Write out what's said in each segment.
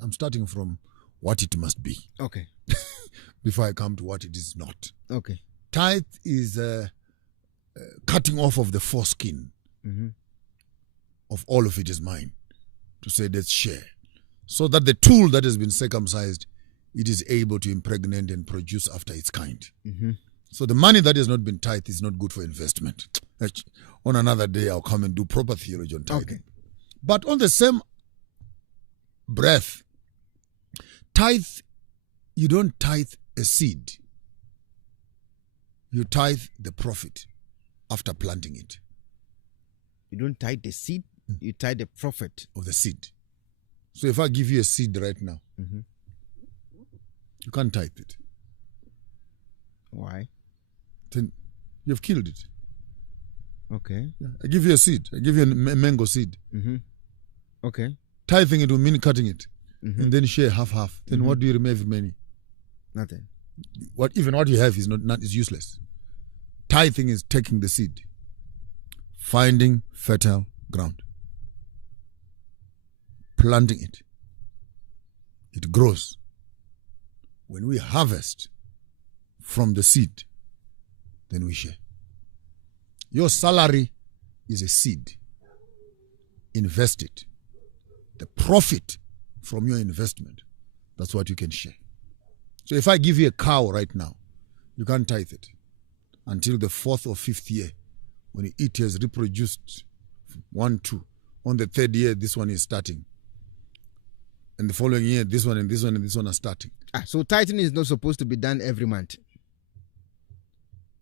I'm starting from what it must be. Okay. Before I come to what it is not. Okay. Tithe is cutting off of the foreskin of all of it is mine. To say let's share. So that the tool that has been circumcised, it is able to impregnate and produce after its kind. So the money that has not been tithed is not good for investment. On another day, I'll come and do proper theology on tithing. Okay. But on the same breath, tithe, you don't tithe a seed. You tithe the profit after planting it. You don't tithe the seed, you tithe the profit of the seed. So if I give you a seed right now, you can't tithe it. Why? Then you've killed it. Okay. Yeah. I give you a seed. I give you a mango seed. Okay. Tithing it will mean cutting it. And then share half. Then what do you remove money? Nothing. What you have is not is useless. Tithing is taking the seed, finding fertile ground, planting it. It grows. When we harvest from the seed, then we share. Your salary is a seed. Invest it. The profit from your investment, that's what you can share. So if I give you a cow right now, you can't tithe it until the 4th or 5th year, when it has reproduced 1, 2. On the 3rd year, this one is starting. And the following year, this one and this one and this one are starting. So tithing is not supposed to be done every month.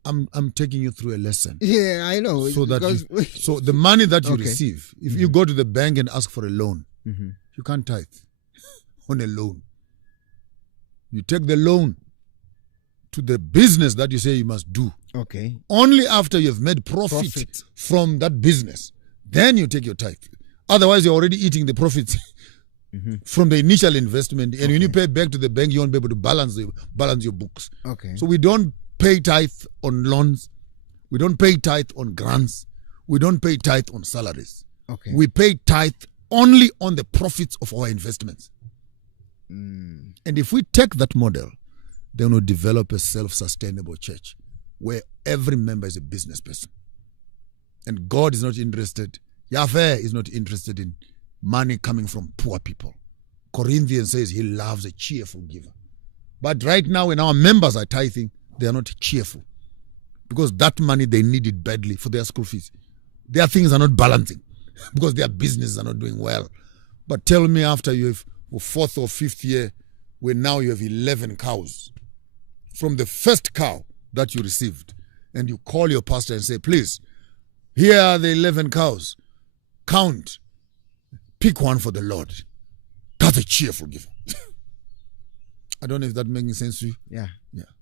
I'm taking you through a lesson. Yeah, I know. So the money that you receive, if you go to the bank and ask for a loan, you can't tithe on a loan. You take the loan to the business that you say you must do. Okay. Only after you've made profit from that business, then you take your tithe. Otherwise, you're already eating the profits from the initial investment. And when you pay back to the bank, you won't be able to balance your books. Okay. So we don't pay tithe on loans. We don't pay tithe on grants. We don't pay tithe on salaries. Okay. We pay tithe only on the profits of our investments. And if we take that model, then we'll develop a self-sustainable church where every member is a business person. And God is not interested, Yahweh is not interested in money coming from poor people. Corinthians says he loves a cheerful giver. But right now when our members are tithing, they are not cheerful. Because that money, they need it badly for their school fees. Their things are not balancing because their businesses are not doing well. But tell me, after you have 4th or 5th year, when now you have 11 cows, from the first cow that you received, and you call your pastor and say, please, here are the 11 cows. Count. Pick one for the Lord. That's a cheerful giver. I don't know if that's making sense to you. Yeah.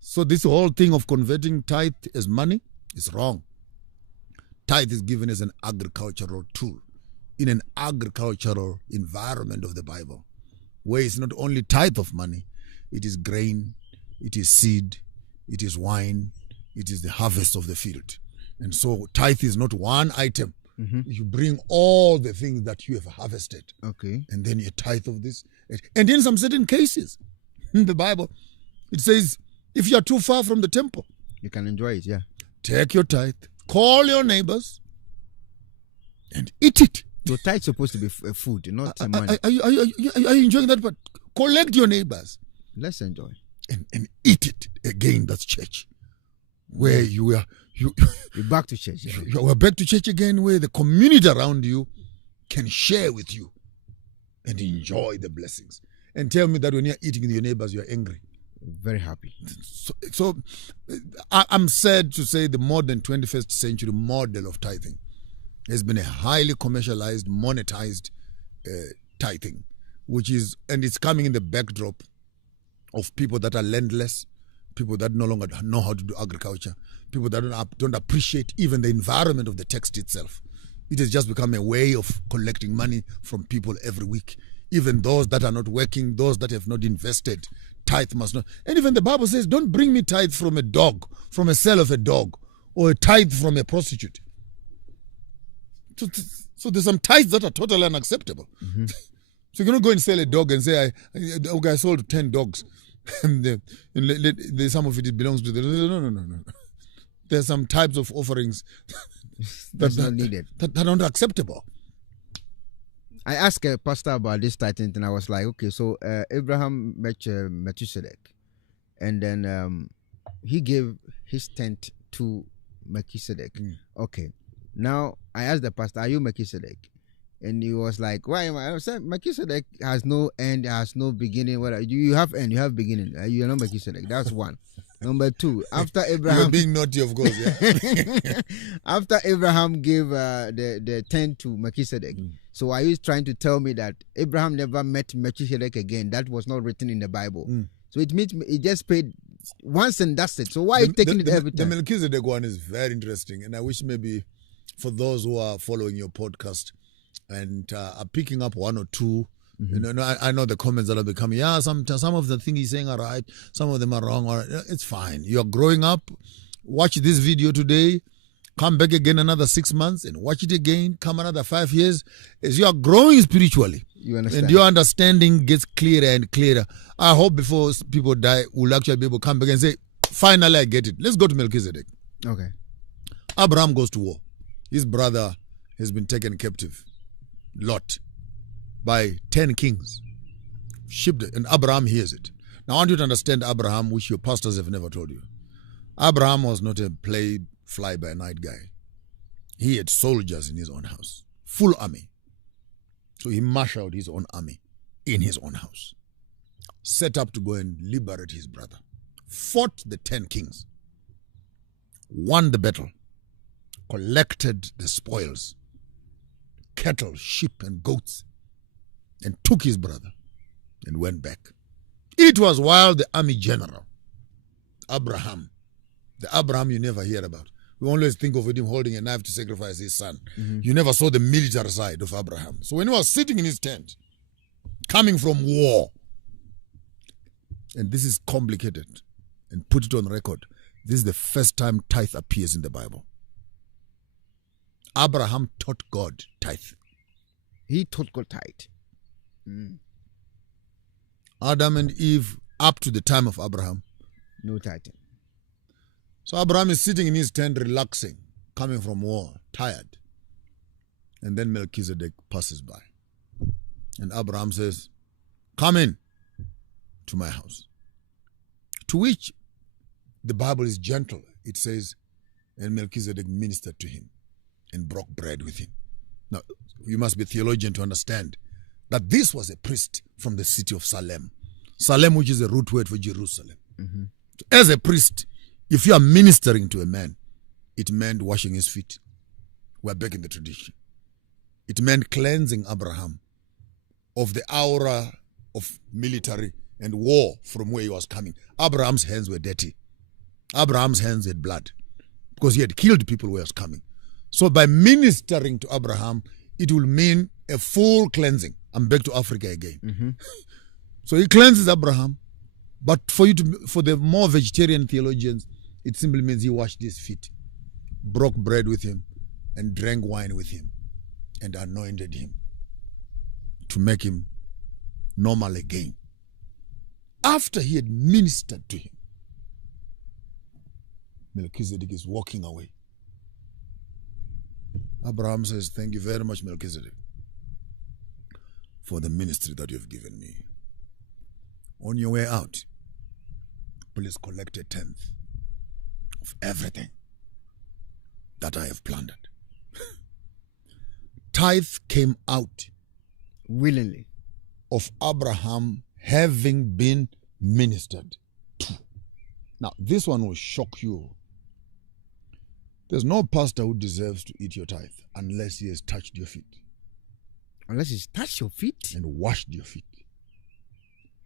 So this whole thing of converting tithe as money is wrong. Tithe is given as an agricultural tool in an agricultural environment of the Bible, where it's not only tithe of money, it is grain, it is seed, it is wine, it is the harvest of the field. And so tithe is not one item. You bring all the things that you have harvested. Okay. And then you tithe of this. And in some certain cases, in the Bible, it says, if you are too far from the temple, you can enjoy it, yeah. Take your tithe, call your neighbors, and eat it. So tithe is supposed to be food, not money. Are you enjoying that? But collect your neighbors. Let's enjoy. And eat it. Again, that's church. Where you're back to church. Yeah. You are back to church again, where the community around you can share with you and enjoy the blessings. And tell me that when you're eating with your neighbors, you're angry. Very happy. So I'm sad to say the modern 21st century model of tithing has been a highly commercialized, monetized tithing, and it's coming in the backdrop of people that are landless, people that no longer know how to do agriculture, people that don't appreciate even the environment of the text itself. It has just become a way of collecting money from people every week. Even those that are not working, those that have not invested, tithe must not. And even the Bible says, don't bring me tithe from a dog, from a sale of a dog, or a tithe from a prostitute. So there's some tithes that are totally unacceptable. So you cannot go and sell a dog and say, I sold 10 dogs. and some of it belongs to the... No. There's some types of offerings that's not needed. That are not acceptable. I asked a pastor about this tithing and I was like, okay, so Abraham met Melchizedek, and then he gave his tent to Melchizedek. Okay, now I asked the pastor, are you Melchizedek? And he was like, why am I? I said, Melchizedek has no end, has no beginning. You have end, you have beginning. You are not Melchizedek. That's one. Number two, after Abraham... You're being naughty, of course, yeah. After Abraham gave the tent to Melchizedek, so are you trying to tell me that Abraham never met Melchizedek again? That was not written in the Bible. So it means he just paid once and that's it. So why are you taking it every time? The Melchizedek one is very interesting, and I wish maybe for those who are following your podcast and are picking up one or two, I know the comments that are becoming, some of the things he's saying are right, some of them are wrong. Or it's fine. You're growing up. Watch this video today. Come back again another 6 months and watch it again. Come another 5 years. As you are growing spiritually, you understand, and your understanding gets clearer and clearer. I hope before people die, we'll actually be able to come back and say, finally, I get it. Let's go to Melchizedek. Okay. Abraham goes to war. His brother has been taken captive, Lot, by 10 kings. Shipped it, and Abraham hears it. Now, I want you to understand Abraham, which your pastors have never told you. Abraham was not a fly-by-night guy. He had soldiers in his own house, full army. So he marshaled his own army in his own house, set up to go and liberate his brother, fought the 10 kings, won the battle, collected the spoils, cattle, sheep, and goats, and took his brother and went back. It was while the army general, Abraham, the Abraham you never hear about. We always think of him holding a knife to sacrifice his son. You never saw the military side of Abraham. So when he was sitting in his tent, coming from war, and this is complicated, and put it on record, this is the first time tithe appears in the Bible. Abraham taught God tithe. He taught God tithe. Adam and Eve, up to the time of Abraham, no tithing. So Abraham is sitting in his tent, relaxing, coming from war, tired. And then Melchizedek passes by. And Abraham says, come in to my house. To which the Bible is gentle. It says, and Melchizedek ministered to him and broke bread with him. Now, you must be a theologian to understand that this was a priest from the city of Salem. Salem, which is a root word for Jerusalem. As a priest, if you are ministering to a man, it meant washing his feet. We're back in the tradition. It meant cleansing Abraham of the aura of military and war from where he was coming. Abraham's hands were dirty. Abraham's hands had blood because he had killed people where he was coming. So by ministering to Abraham, it will mean a full cleansing. I'm back to Africa again. So he cleanses Abraham. But for the more vegetarian theologians, it simply means he washed his feet, broke bread with him, and drank wine with him, and anointed him to make him normal again. After he had ministered to him, Melchizedek is walking away. Abraham says, thank you very much, Melchizedek, for the ministry that you've given me. On your way out, please collect a tenth of everything that I have planted. Tithe came out willingly of Abraham having been ministered to. Now, this one will shock you. There's no pastor who deserves to eat your tithe unless he has touched your feet. Unless he's touched your feet? And washed your feet.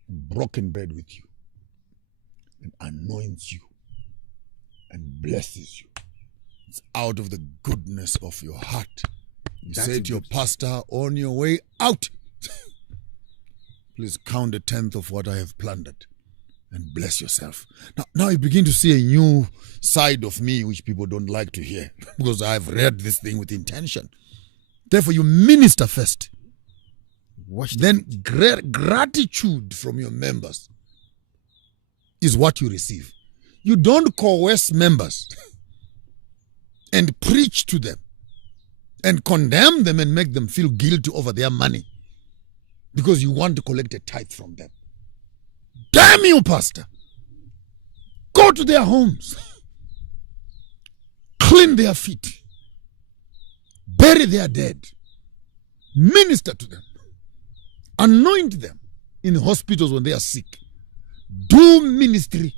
Broken bread with you. And anoints you. And blesses you. It's out of the goodness of your heart. You say to your pastor on your way out, please count a tenth of what I have planted and bless yourself. Now you begin to see a new side of me which people don't like to hear because I've read this thing with intention. Therefore, you minister first. Watch the then gratitude from your members is what you receive. You don't coerce members and preach to them and condemn them and make them feel guilty over their money because you want to collect a tithe from them. Damn you, pastor. Go to their homes. Clean their feet. Bury their dead. Minister to them. Anoint them in hospitals when they are sick. Do ministry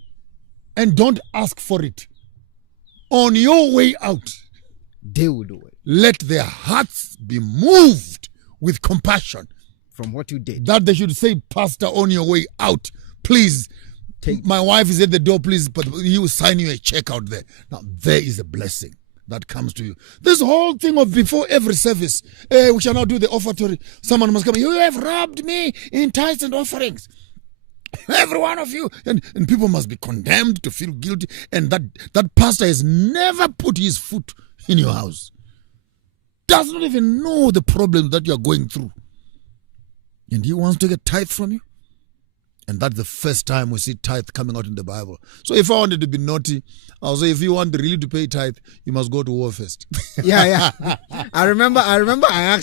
and don't ask for it. On your way out, they will do it. Let their hearts be moved with compassion. From what you did. That they should say, Pastor, on your way out, please, my wife is at the door, please, but he will sign you a check out there. Now, there is a blessing that comes to you. This whole thing of before every service, we shall now do the offertory. Someone must come, you have robbed me in tithes and offerings. Every one of you. And people must be condemned to feel guilty. And that pastor has never put his foot in your house. Does not even know the problem that you are going through. And he wants to get tithe from you. And that's the first time we see tithe coming out in the Bible. So if I wanted to be naughty, I'll say if you want really to pay tithe, you must go to war first. Yeah. I remember I asked